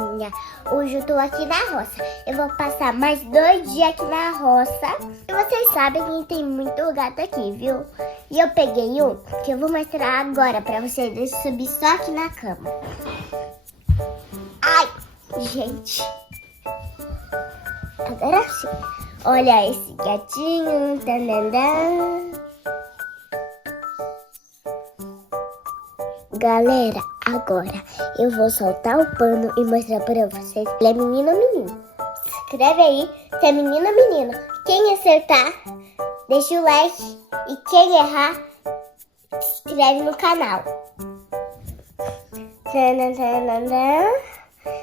galerinha, hoje eu tô aqui na roça. Eu vou passar mais 2 dias aqui na roça. E vocês sabem que tem muito gato aqui, viu? E eu peguei um que eu vou mostrar agora pra vocês. Deixa eu subir só aqui na cama. Ai, gente. Agora sim. Olha esse gatinho. Tanandã. Galera, agora eu vou soltar o pano e mostrar pra vocês. Ele é menino ou menino? Escreve aí se é menino ou menino. Quem acertar, deixa o like. E quem errar, se inscreve no canal.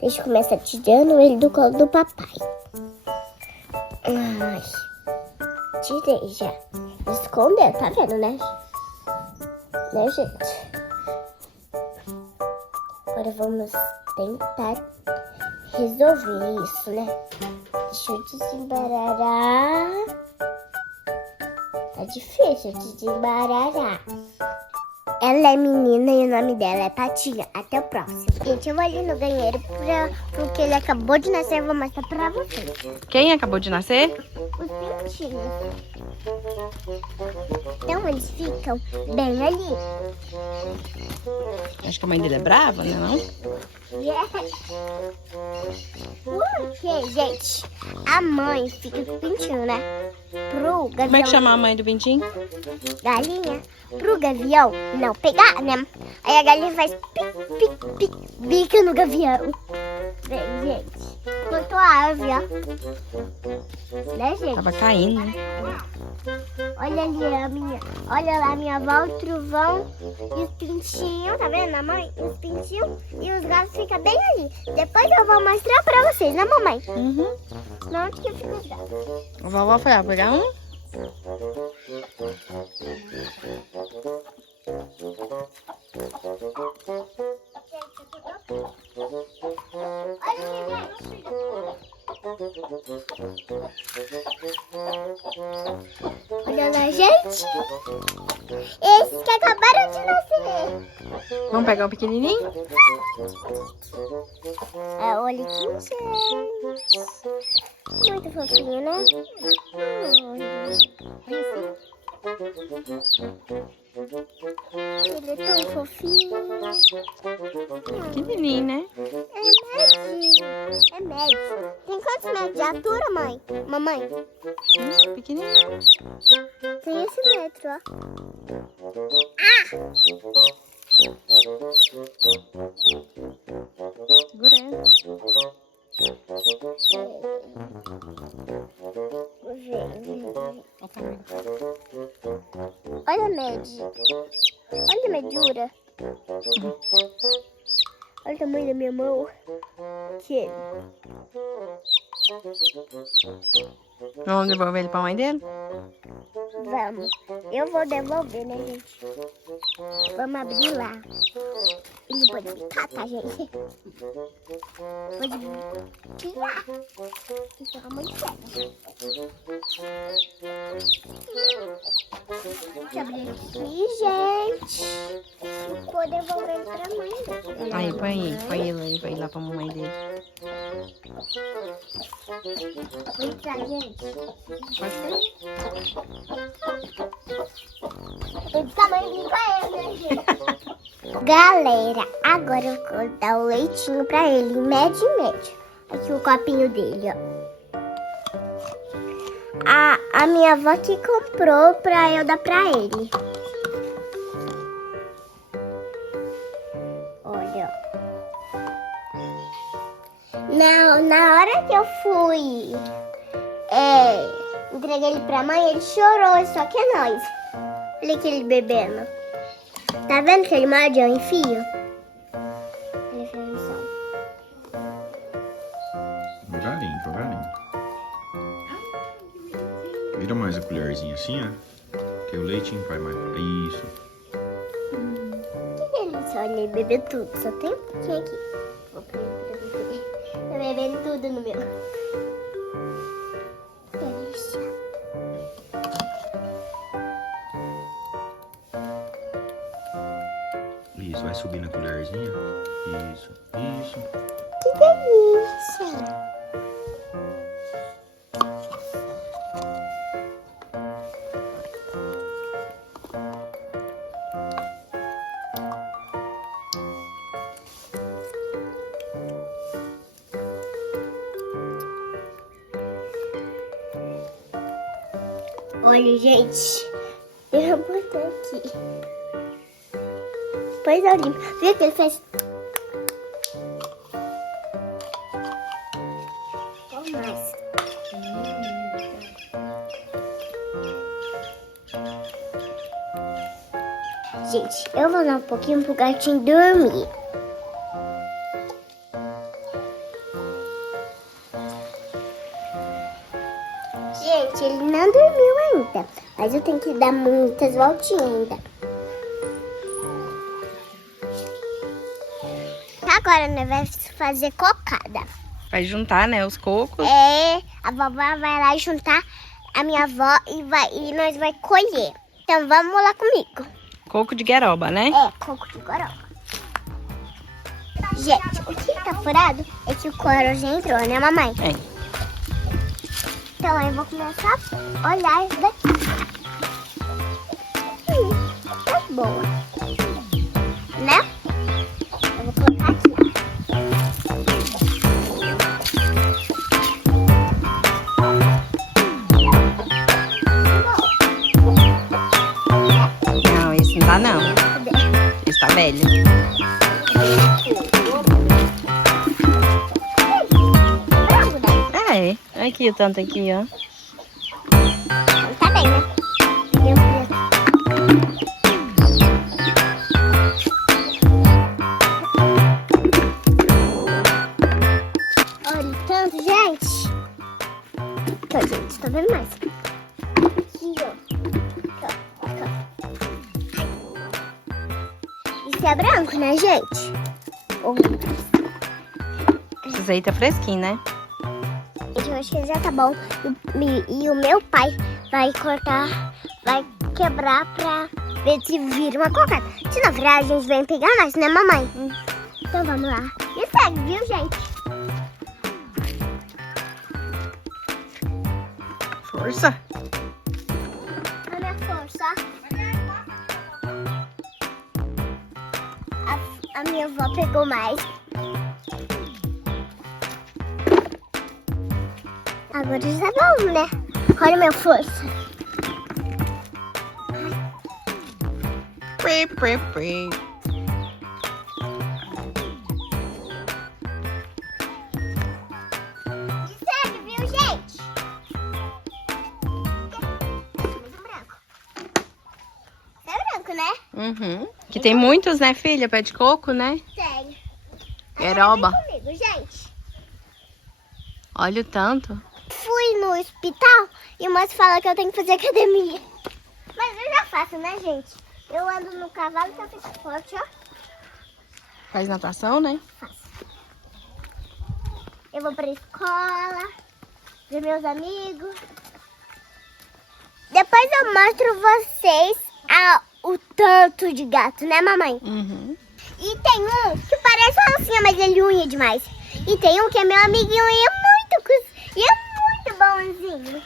Deixa eu começar tirando ele do colo do papai. Ai, tirei já. Escondeu, tá vendo, né? Né, gente? Agora vamos tentar resolver isso, né? Deixa eu desembararar. Tá difícil desembararar. Ela é menina e o nome dela é Patinha. Até o próximo. Gente, eu vou ali no banheiro porque ele acabou de nascer. Eu vou mostrar pra vocês. Quem acabou de nascer? Os pintinhos. Então eles ficam bem ali. Acho que a mãe dele é brava, né? Não? Porque, gente, a mãe fica com o pintinho, né? Pro gavião. Como é que chama a mãe do pintinho? Galinha. Pro gavião não pegar, né? Aí a galinha faz pic, pic, pic, bica no gavião. Vem, gente. Plantou a árvore, ó. Né, gente? Tava caindo, né? Olha ali a minha. Olha lá a minha avó, o trovão e os pintinhos. Tá vendo, mamãe? Os pintinhos e os gatos ficam bem ali. Depois eu vou mostrar pra vocês, né, mamãe? Uhum. Onde que ficam os gatos? A vovó foi lá pegar um. Olha lá, gente. Esses que acabaram de nascer. Vamos pegar o pequenininho? Olha que gente. Muito fofinho, né? Ele é tão fofinho. Pequenininho, né? É médio. Tem quantos metros de altura, mãe? Mamãe? Pequenininho. Tem esse metro, ó. Segurando. Olha a média. Olha a mediura. Olha o tamanho da minha mão. Que ele. Vamos devolver ele pra mãe dele? Vamos. Eu vou devolver, né, gente? Vamos abrir lá. Ele não pode ficar, tá, gente? Pode tirar. Isso é muito sério. Deixa eu abrir aqui, gente. Ficou devolvendo pra mãe. Aí, põe ele aí lá pra mamãe dele. Vou entrar, gente. Tem tamanho pra ele, né, gente? Galera, agora eu vou dar o leitinho pra ele, médio e médio. Aqui o copinho dele, ó. A minha avó que comprou pra eu dar pra ele. Olha, ó. Na hora que eu fui entreguei ele pra mãe, ele chorou, só que é nóis. Olha aquele bebendo. Tá vendo que ele morde, eu enfio? Ele fez isso. Devagarinho, devagarinho. Vira mais a colherzinha assim, ó. Que o leitinho vai mais. Isso. Que delícia, olha, ele bebeu tudo. Só tem um pouquinho aqui. Vou pôr pra você. Tá bebendo tudo no meu. Delícia. Isso, vai subir na colherzinha. Isso, isso. Que delícia. Olha, gente, eu vou botar aqui. Depois eu limpo. Viu que ele fez? Vamos mais. Gente, eu vou dar um pouquinho pro gatinho dormir. Gente, ele não dormiu ainda, mas eu tenho que dar muitas voltinhas ainda. Agora, né, vai fazer cocada. Vai juntar, né, os cocos. É, a vovó vai lá juntar a minha avó e nós vai colher. Então, vamos lá comigo. Coco de gueroba, né? É, coco de goroba. Gente, o que tá furado é que o couro já entrou, né, mamãe? É. Então eu vou começar a olhar isso daqui. Tá boa. Né? Eu vou colocar aqui. Não, esse não dá não. Cadê? Esse tá velho. Branco, né? É. Aqui o tanto aqui, ó. Tá bem, né? Deu preto. Olha o tanto, gente. Aqui, ó, gente, tá vendo mais? Aqui, ó. Aqui, ó. Isso é branco, né, gente? Esse aí tá fresquinho, né? Eu acho que já tá bom. E o meu pai vai cortar, vai quebrar pra ver se vira uma cocada. Se não virar, a gente vem pegar mais, né, mamãe? Então vamos lá. E segue, viu, gente? Força. Olha a força. A minha avó pegou mais. Agora já tá bom, né? Olha a minha força. Pri, pri, pri. E segue, viu, gente? Muito branco. É branco, né? Uhum. Que tem muitos, né, filha? Pé de coco, né? Sério. Gueroba. Vem comigo, gente. Olha o tanto. Fui no hospital e o moço fala que eu tenho que fazer academia. Mas eu já faço, né, gente? Eu ando no cavalo que eu fico forte, ó. Faz natação, né? Eu vou pra escola, ver meus amigos. Depois eu mostro vocês o tanto de gato, né, mamãe? Uhum. E tem um que parece uma oncinha, mas ele unha demais. E tem um que é meu amiguinho e é muito bonzinho.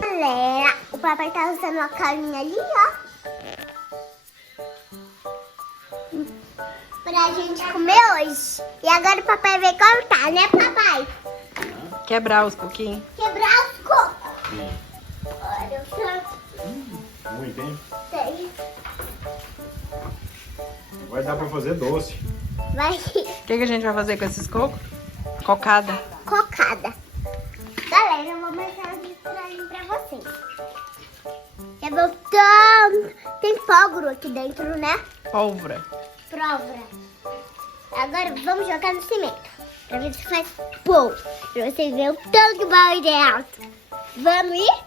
Galera, o papai tá usando uma calinha ali, ó. Pra gente comer hoje. E agora o papai vai cortar, né, papai? Quebrar os coquinhos. Quebrar os cocos. Olha o tanto. Muito, hein? Tem. Vai dar pra fazer doce. Vai O que a gente vai fazer com esses cocos? Cocada. cocada. Galera, eu vou mostrar os estranhos pra vocês. Já voltamos. Tem pólvora aqui dentro, né? Pólvora. Prova. Agora vamos jogar no cimento. Pra ver se faz pum. Pra vocês verem o tanto que vai dentro. Vamos ir?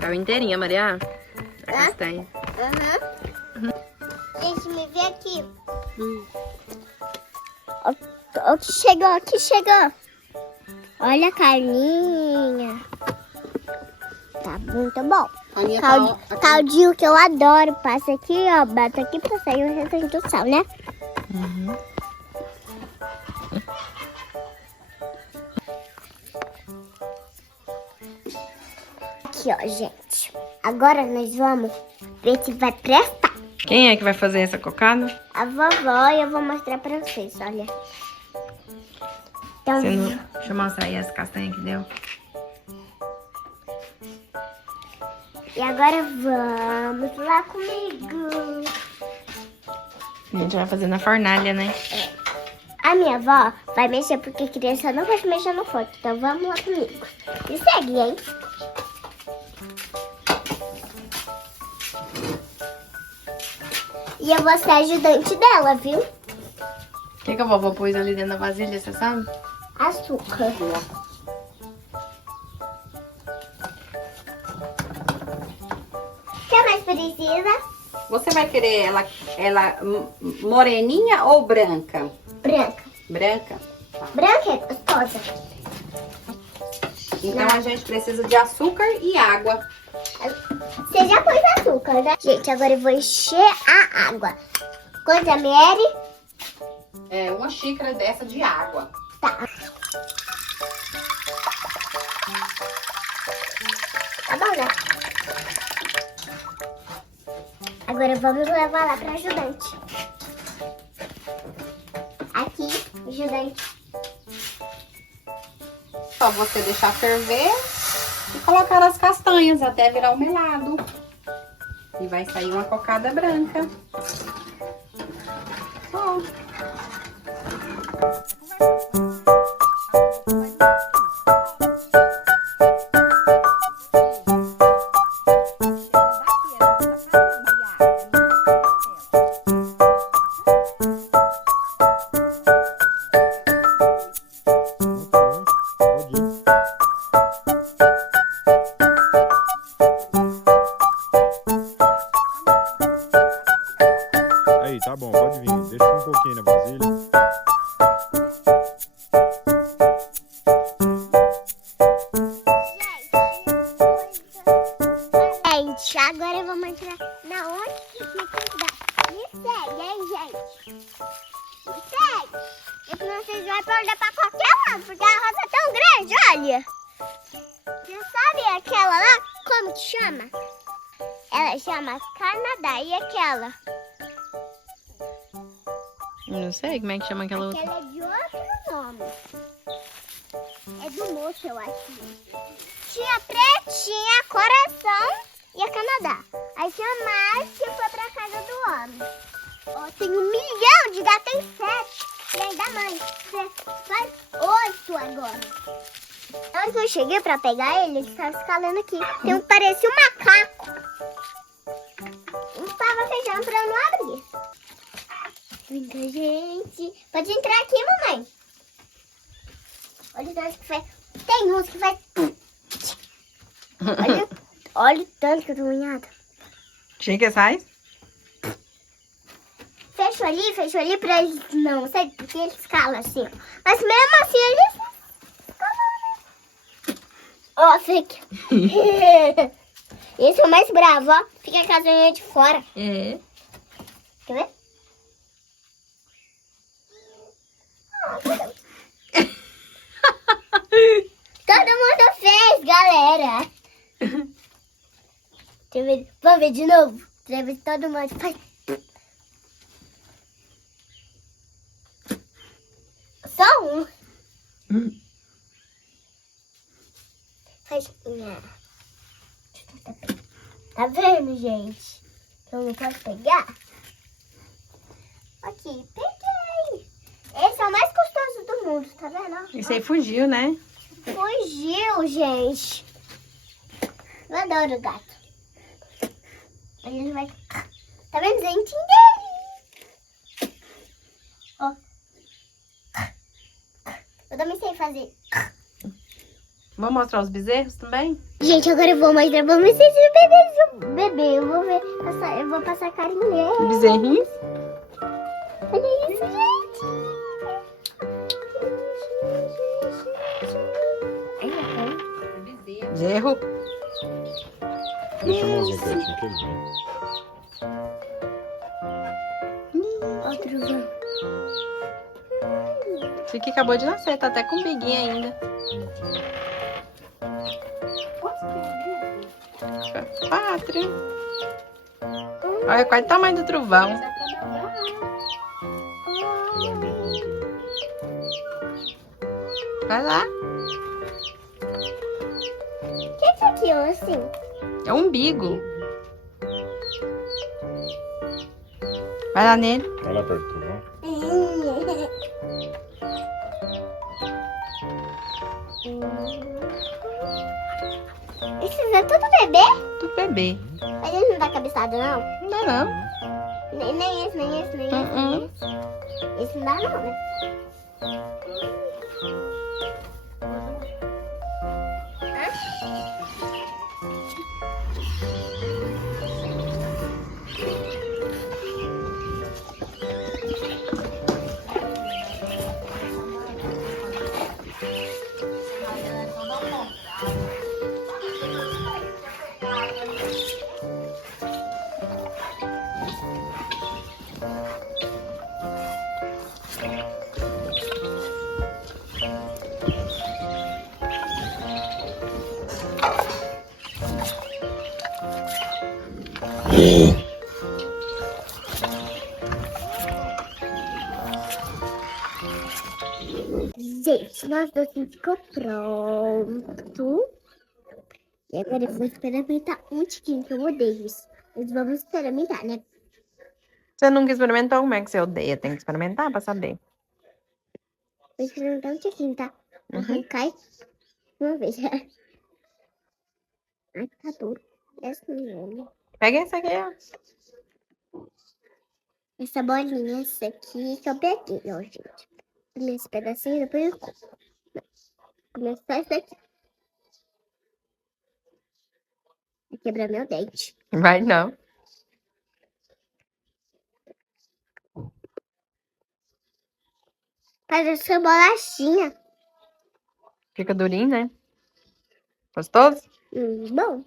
Caiu inteirinha, Maria. A Hã? castanha. Aham. Gente, me vê aqui. O que chegou, o que chegou. Olha a carninha. Tá muito bom. Aninha, Caldinho que eu adoro. Passa aqui, ó. Bata aqui pra sair o restante do sal, né? Uhum. Aqui, ó, gente. Agora nós vamos ver se vai prestar. Quem é que vai fazer essa cocada? A vovó, e eu vou mostrar pra vocês, olha. Então, Deixa eu mostrar aí as castanhas que deu. e agora vamos lá comigo. A gente vai fazer na fornalha, né? A minha avó vai mexer porque criança não pode mexer no forno. Então vamos lá comigo. Me segue, hein? E eu vou ser ajudante dela, viu? O que a vovó pôs ali dentro da vasilha, você sabe? Açúcar. O que mais precisa? você vai querer ela moreninha ou branca? Branca. Branca? Tá. Branca é gostosa. Então a gente precisa de açúcar e água. Você já pôs açúcar, né? Gente, agora eu vou encher a água. Quantos ml? É, uma xícara dessa de água. Tá. Tá bom, né? Agora vamos levar lá pra ajudante. Aqui, ajudante. Só você deixar ferver e colocar as castanhas até virar o melado. E vai sair uma cocada branca. Bom. Aí, tá bom, pode vir. Deixa um pouquinho na vasilha. Gente, agora eu vou mostrar na onde que fica os gatos. Me segue, hein, gente? Me segue. E que vocês vão perder pra qualquer lado, porque a roça é tão grande, olha. Você sabe aquela lá? Como que chama? Ela chama Canadá. E aquela? Não sei como é que chama aquela outra. Aquela é de outro nome. É do moço, eu acho. Tinha pretinha, coração e a Canadá. Aí tinha mais que foi pra casa do homem. Ó, tem 1 milhão de gatos, tem 7. E ainda mais. Faz 8 agora. Na hora que eu cheguei pra pegar ele estava escalando aqui. Tem um que parecia um macaco. Não estava fechando pra eu não abrir. Muita gente. Pode entrar aqui, mamãe. Olha o tanto que faz. Tem uns que faz. Olha o tanto que eu tô unhada. Chica, sai? Fechou ali pra eles não, sabe? Porque eles escalam assim, ó. Mas mesmo assim eles escalam, né? Ó, fica. Esse é o mais bravo, ó. Fica com as unhas de fora. É. Quer ver? Todo mundo fez, galera. Deixa eu ver. Vamos ver de novo. Deixa eu ver se todo mundo faz. Só um. Faz. Tá vendo, gente? Que eu não posso pegar? Aqui, peguei. Esse é o mais gostoso do mundo, tá vendo? Isso aí fugiu, né? Fugiu, gente. Eu adoro gato. Ele vai. Tá vendo, dentinho dele? Ó. Eu também sei fazer. Vamos mostrar os bezerros também? Gente, agora eu vou mostrar pra vocês o bebê. Eu vou ver. Eu vou passar carinho nele. Bezerrinhos? Olha isso, gente. Zerro. Deixa a mãozinha quietinha que ele vem. Outro vem. Esse aqui acabou de nascer, tá até com biguinha ainda. 4. Olha, quase o tamanho do trovão. Vai lá. O que é isso aqui, ó, assim? É um umbigo. Vai lá nele. Vai lá perto do trovão. Esses é tudo bebê? Do bebê. Mas ele não dá cabeçada, não? Não dá não. Nem esse, nem esse, nem esse. Uh-uh. Esse não dá, não, né? Gente, nosso docinho ficou pronto. E agora eu vou experimentar um tiquinho, que eu odeio isso. Mas vamos experimentar, né? Você nunca experimentou? Como é que você odeia? Tem que experimentar pra saber. Vou experimentar um tiquinho, tá? Vou arrancar uma vez. Ai, tá duro. Essa não. Pega esse aqui, ó. Essa bolinha, essa aqui que eu peguei, ó, gente. Comer esse pedacinho, depois eu como. Começar esse daqui. Vai quebrar meu dente. Vai não. Parece bolachinha. Fica durinho, né? Gostoso? Bom.